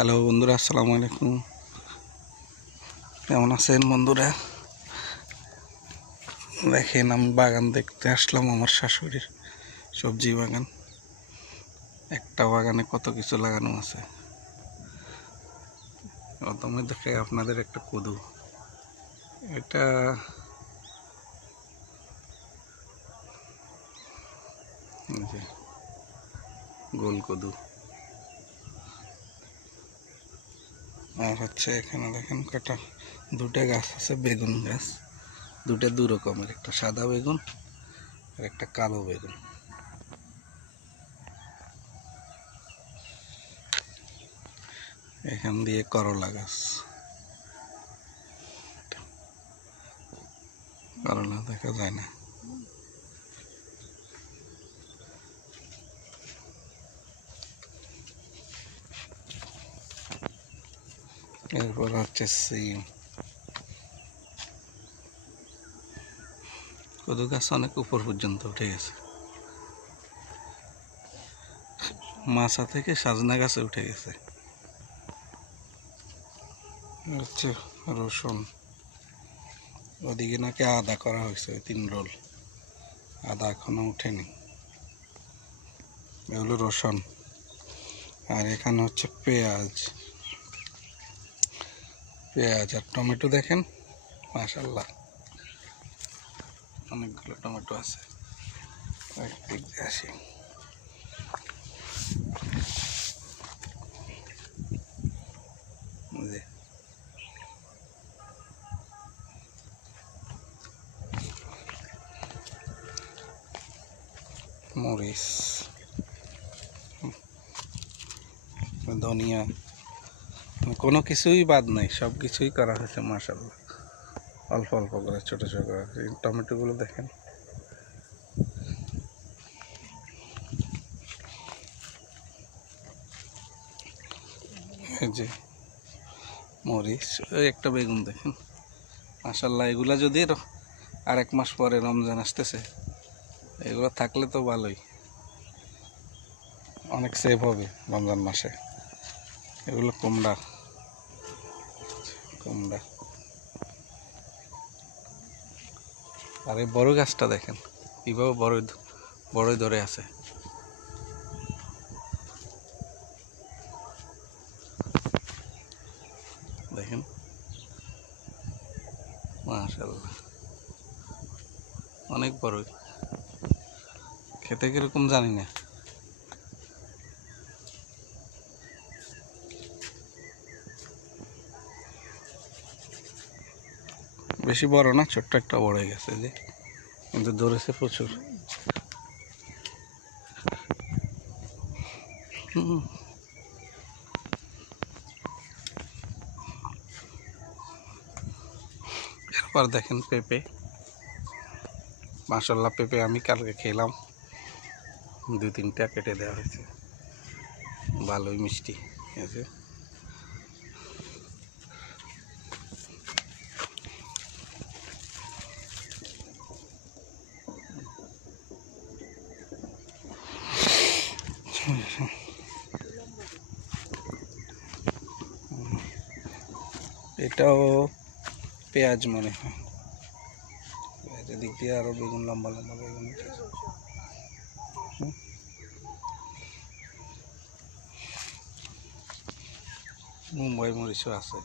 Hello বন্ধুরা, আসসালামু আলাইকুম। কেমন আছেন বন্ধুরা? দেখেন, আমি বাগান দেখতে আসলাম আমার শাশুড়ির সবজি বাগান। একটা বাগানে কত কিছু লাগানো আছে। প্রথমে দেখে আপনাদের একটা কদু। এটা গোল কদু। আর হচ্ছে এখানে দেখেন কটা দুটা গাছ আছে, বেগুন গাছ। দুটা দু রকমের, একটা সাদা বেগুন আর একটা কালো বেগুন। এখান দিয়ে করলা গাছ। করলা দেখা যায় না। এরপর হচ্ছে সিম। কদু গাছ অনেক উপর পর্যন্ত উঠে গেছে। মাছা থেকে সাজনা গাছে উঠে গেছে। হচ্ছে রসুন। ওদিকে নাকি আদা করা হয়েছে তিন রোল। আদা এখনও উঠেনি। এগুলো রসুন। আর এখানে হচ্ছে পেঁয়াজ। পেঁয়াজ আর টমেটো দেখেন মাশাল্লাহ অনেকগুলো টমেটো আছে। আসি। মরিচ ধনিয়া। কোনো কিছুই বাদ নাই, সব কিছুই করা হয়েছে মাসাল্লাহ অল্প অল্প করে, ছোটো ছোটো টমেটোগুলো দেখেন। যে মরিচ ওই একটা বেগুন দেখেন। মাসাল্লাহ এগুলা যদি আর এক মাস পরে রমজান আসতেছে, এগুলো থাকলে তো ভালোই। অনেক সেভ হবে রমজান মাসে। এগুলো কুমড়া। কুমড়া। আর এই বড় গাছটা দেখেন কীভাবে বড় বড়ই ধরে আছে। দেখেন। মাশাল্লাহ অনেক বড় খেতে কীরকম জানি না। বেশি বড় না, ছোট্ট একটা বড় হয়ে গেছে যে। কিন্তু ধরেছে প্রচুর। এরপর দেখেন পেঁপে। মাসাল্লাহ পেঁপে আমি কালকে খেলাম। দু তিনটা কেটে দেওয়া হয়েছে। ভালোই মিষ্টি আছে এটাও পেঁয়াজ মনে হয়। পেঁয়াজের দিক দিয়ে আরও বেগুন, লম্বা লম্বা বেগুন। মুম্বাই মরিচও আছে।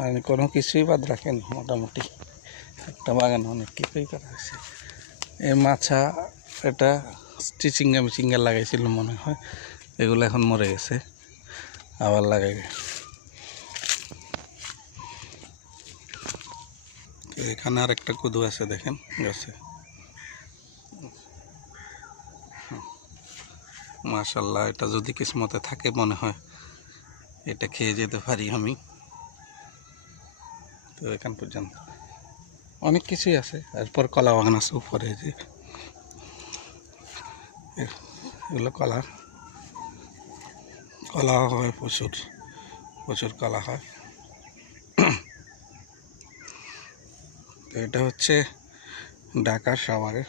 আর কোনো কিছুই বাদ রাখেন, মোটামুটি। একটা বাগান অনেক কিছুই করা হয়েছে। এই মাছা, এটা চিচিঙ্গা মিচিঙ্গা লাগাইছিল মনে হয়। এগুলো এখন মরে গেছে, আবার লাগাইবে এখানে আর একটা কুদু আছে, দেখেন, গাছে। মাশাল্লাহ, এটা যদি কিসমতে থাকে মনে হয়। এটা খেয়ে যেতে পারি আমি। তো এখান পর্যন্ত। অনেক কিছুই আছে। এরপর কলা বাগান আছে উপরে যে। এগুলো কলা। কলা হয় প্রচুর। প্রচুর কলা হয়। তো এটা হচ্ছে ঢাকার সাভারের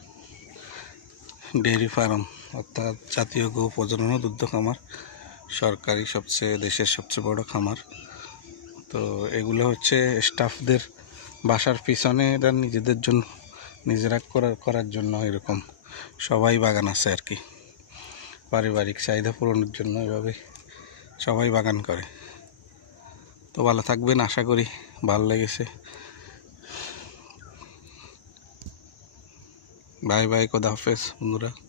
ডেয়ারি ফার্ম, অর্থাৎ জাতীয় গো প্রজনন দুগ্ধ খামার সরকারি সবচেয়ে, দেশের সবচেয়ে বড় খামার। তো এগুলো হচ্ছে স্টাফদের বাসার পিছনে এরা নিজেদের জন্য, নিজেরা করার করার জন্য এরকম সবাই বাগান আছে আর কি। পারিবারিক চাহিদা পূরণের জন্য এভাবে সবাই বাগান করে। তো ভালো থাকবেন, আশা করি ভালো লেগেছে। বাই বাই, খোদা হাফেজ বন্ধুরা।